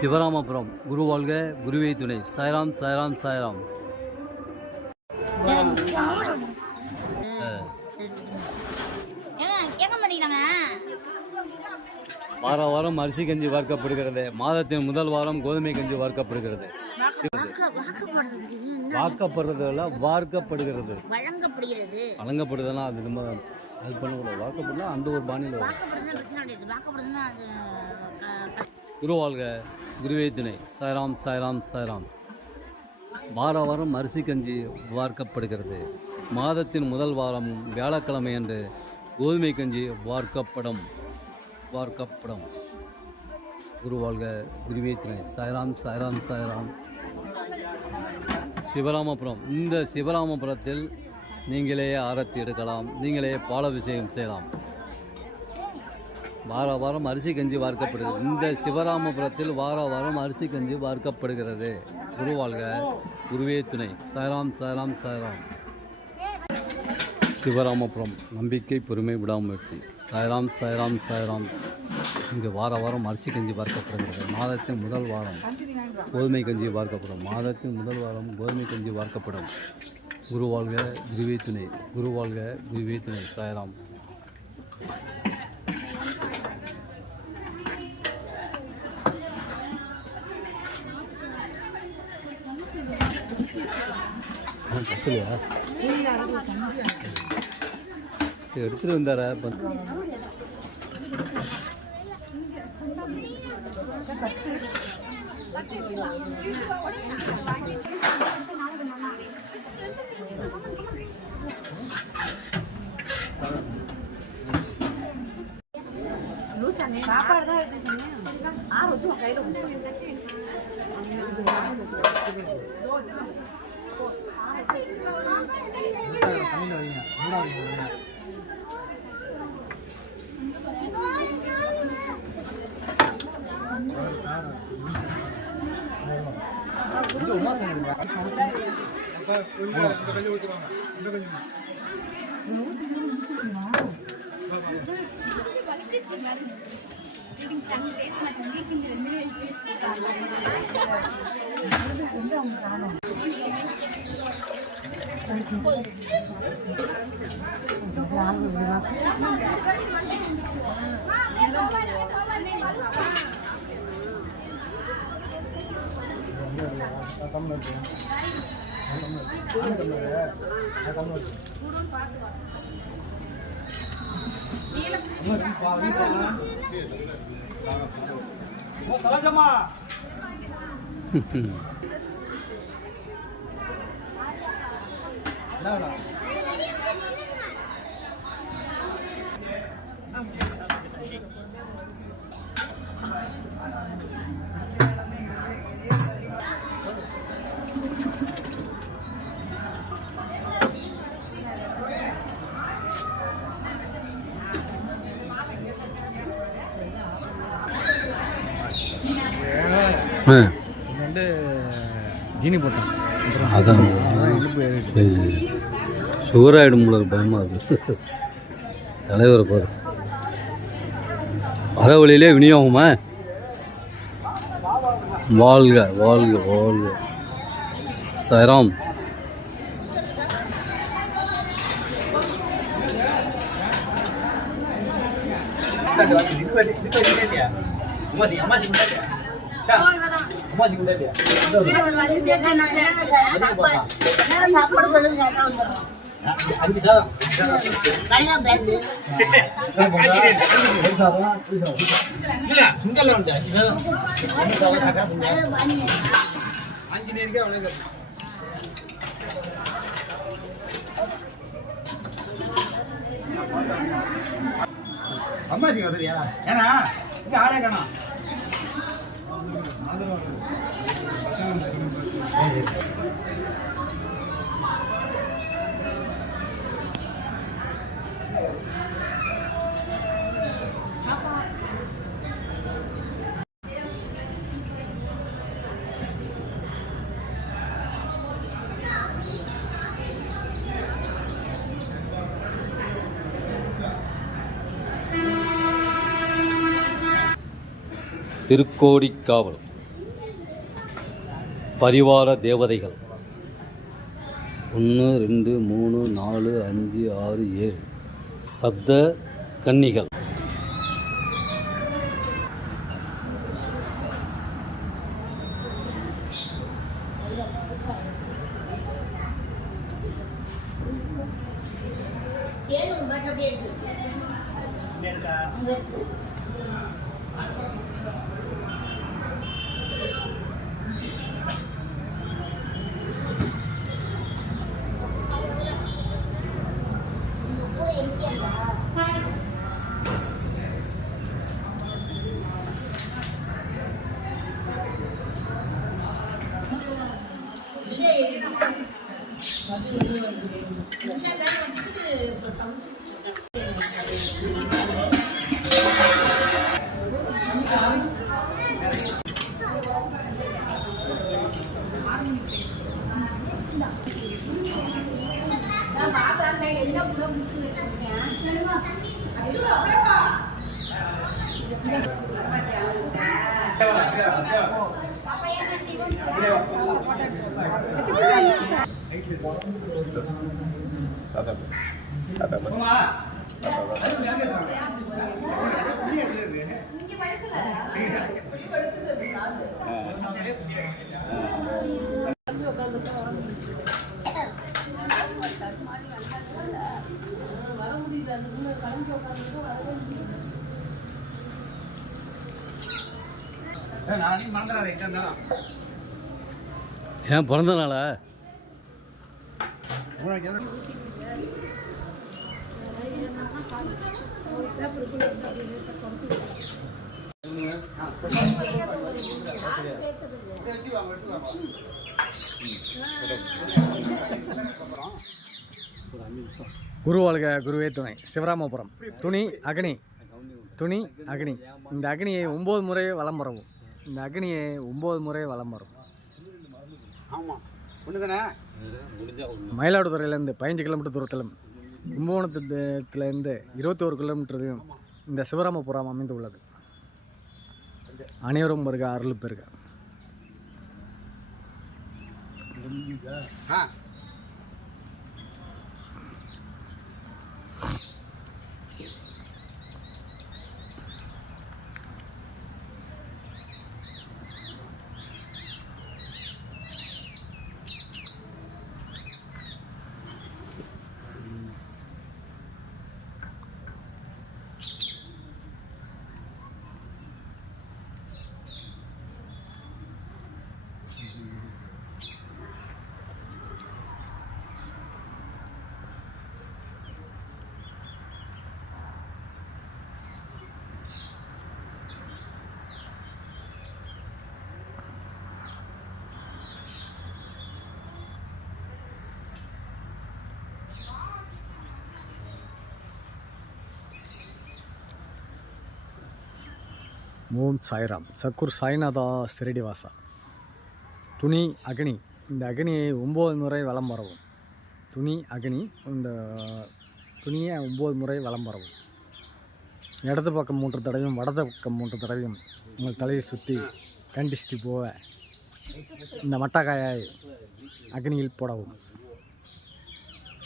சிவராமபுரம் குரு வாழ்க குருவே துணை. சாய்ராம் சாய்ராம் சாய்ராம். வார வாரம் அரிசி கஞ்சி வார்க்கப்படுகிறது. மாதத்தின் முதல் வாரம் கோதுமை கஞ்சி வார்க்கப்படுகிறது. வாக்கப்படுறதுல வார்க்கப்படுகிறது. வழங்கப்படுதுன்னா அது ரொம்ப அது பண்ணக்கூடாது. வார்க்கப்படுதுன்னா அந்த ஒரு பாணியில் குரு வாழ்க குருவே துணை. சாய்ராம் சாய்ராம் சாய்ராம். வார வாரம் அரிசி கஞ்சி வார்க்கப்படுகிறது. மாதத்தின் முதல் வாரம் வியாழக்கிழமை அன்று கோதுமை கஞ்சி வார்க்கப்படும். குரு வாழ்க குருவே துணை. சாய்ராம் சாய்ராம் சாய்ராம். சிவராமபுரம். இந்த சிவராமபுரத்தில் நீங்களே ஆரத்தி எடுக்கலாம், நீங்களே பாலாபிஷேகம் செய்யலாம். வார வாரம் அரிசி கஞ்சி வார்க்கப்படுகிறது. இந்த சிவராமபுரத்தில் வார வாரம் அரிசி கஞ்சி வார்க்கப்படுகிறது. குரு வாழ்க குருவே துணை. சாய்ராம் சாய்ராம் சாய்ராம். சிவராமபுரம். நம்பிக்கை பொறுமை விடாமுயற்சி. சாய்ராம் சாய்ராம் சாய்ராம். இங்கு வார வாரம் அரிசி கஞ்சி வார்க்கப்படுகிறது. மாதத்தின் முதல் வாரம் கோதுமை கஞ்சி வார்க்கப்படும். மாதத்தின் முதல் வாரம் கோதுமை கஞ்சி வார்க்கப்படும். குரு வாழ்க குருவே துணை. குரு வாழ்க குருவே துணை. சாய்ராம். எடுத்துட்டு வந்தார சாப்பாடு தான் ஆறு வச்சு கையில ஜீனி போட்டேன். அதான் சுகர் ஆகிடும் போல பயமாக இருக்குது. தலைவரை பாரு வர வழியிலே விநியோகமா. வாழ்க வாழ்க வாழ்க. சாய்ராம். அம்மா சரியா ஏன்னா இங்க ஆளே காணோம். திருக்கோடிக்காவல் பரிவார தேவதைகள் 1 2 3 4 5 6 7 சப்த கன்னிகள். ஏன் பிறந்த நாளா? குரு வாழ்க குருவே துணை. சிவராமபுரம் துணி அக்னி, துணி அக்னி. இந்த அக்னியை 9 முறை வலம் வரவும். இந்த அக்னியை 9 முறை வலம் வரும். மயிலாடுதுறையிலேருந்து 15 கிலோமீட்டர் தூரத்திலும், கும்பகோணத்திலேருந்து 21 கிலோமீட்டரையும் இந்த சிவராமபுரம் அமைந்துள்ளது. அனைவரும் வருக, அருள் பெறுக. ஓம் சாய்ராம். சத்குரு சாய்நாதா சிரடிவாசா. துணி அக்னி. இந்த அக்னியை 9 முறை வலம் வரவும். துணி அக்னி. இந்த துணியை 9 முறை வலம் வரவும். இடது பக்கம் 3 தடவையும் வடது பக்கம் 3 தடவையும் உங்கள் தலையை சுற்றி கண்டிச்சுட்டு போக இந்த மட்டக்காயை அக்னியில் போடவும்.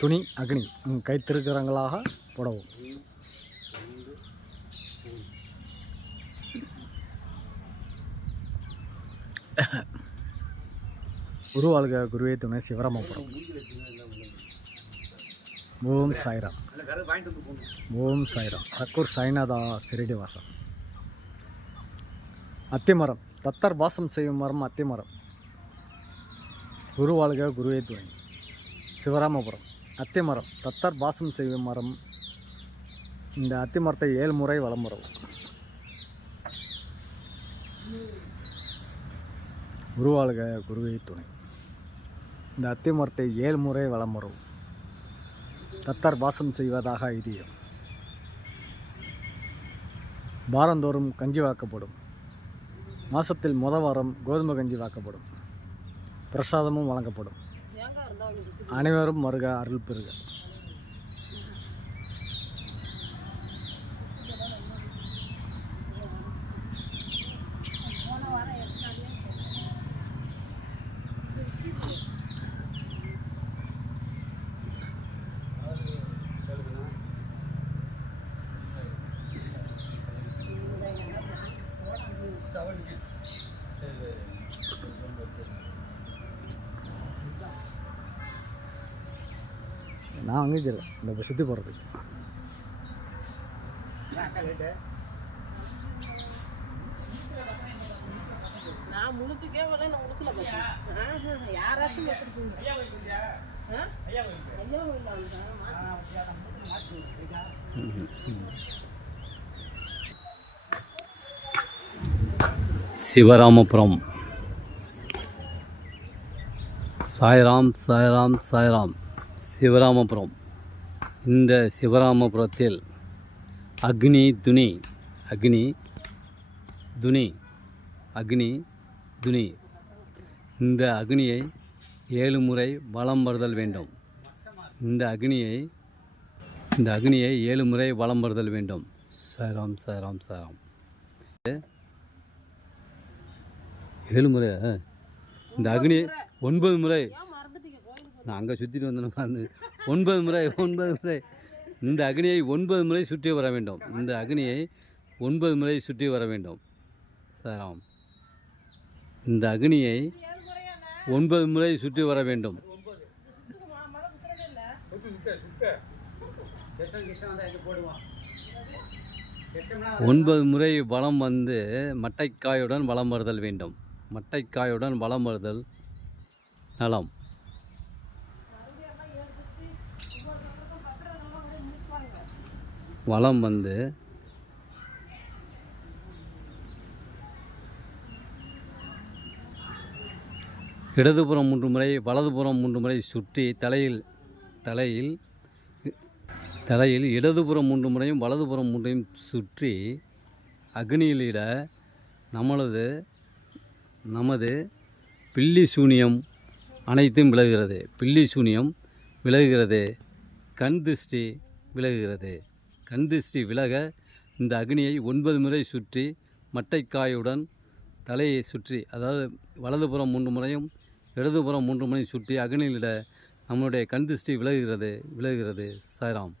துணி அக்னி கை திருக்கிறங்களாக போடவும். குரு வாழ்க குருவே துணை. சிவராமபுரம். ஓம் சாய்ராம். ஓம் சாய்ராம். சத்குரு சாய்நாதா சிரடிவாசா. அத்திமரம். தத்தர் வாசம் செய்யும் மரம் அத்திமரம். குரு வாழ்க குருவே துணை. சிவராமபுரம். அத்திமரம். தத்தர் வாசம் செய்யும் மரம். இந்த அத்திமரத்தை 7 முறை வலம் வரவும். குரு வாழ்க குருவே துணை. இந்த அத்திமரத்தை 7 முறை வலம் வரவும். தத்தர் வாசம் செய்வதாக ஐதீகம். வாரந்தோறும் கஞ்சி வாக்கப்படும். மாதத்தில் முதல் வாரம் கோதுமை கஞ்சி வாக்கப்படும். பிரசாதமும் வழங்கப்படும். அனைவரும் வருக, அருள் பெறுக. நான் அங்கே வச்சிருக்கேன் இந்த இப்போ சுற்றி போடுறதுக்கு. நான் முழுத்துக்கே வரேன், நான் முழுத்துல பார்த்தேன். யாராச்சும் பார்த்துருக்கீங்க? ஐயா சிவராமபுரம். சாய்ராம் சாய்ராம் சாய்ராம். சிவராமபுரம். இந்த சிவராமபுரத்தில் அக்னி துணி அக்னி துணி அக்னி துணி. இந்த அக்னியை 7 முறை வலம் வருதல் வேண்டும். இந்த அக்னியை 7 முறை வலம் வருதல் வேண்டும். சாய்ராம் சாய்ராம் சாய்ராம். 7 முறை. இந்த அக்னியை 9 முறை. நான் அங்கே சுற்றிட்டு வந்தேன் பாருங்க. 9 முறை. இந்த அக்னியை 9 முறை சுற்றி வர வேண்டும். இந்த அக்னியை 9 முறை சுற்றி வர வேண்டும். சாய்ராம். இந்த அக்னியை 9 முறை சுற்றி வர வேண்டும். 9 முறை வலம் வந்து மட்டைக்காயுடன் வலம் வருதல் வேண்டும். மட்டைக்காயுடன் வலம் வருதல் நலம். வலம் வந்து இடதுபுறம் 3 முறை வலதுபுறம் 3 முறை சுற்றி தலையில் இடதுபுறம் 3 முறையும் வலதுபுறம் 3 முறையும் சுற்றி அக்னியிலிட நமது பில்லி சூனியம் அனைத்தும் விலகுகிறது. பில்லி சூனியம் விலகுகிறது. கண் திருஷ்டி விலகுகிறது. கண் திருஷ்டி விலக இந்த அக்னியை 9 முறை சுற்றி மட்டைக்காயுடன் தலையை சுற்றி, அதாவது வலதுபுறம் 3 முறையும் இடதுபுறம் 3 முறையும் சுற்றி அக்னியிலிட நம்மளுடைய கண் திருஷ்டி விலகுகிறது. சாய்ராம்.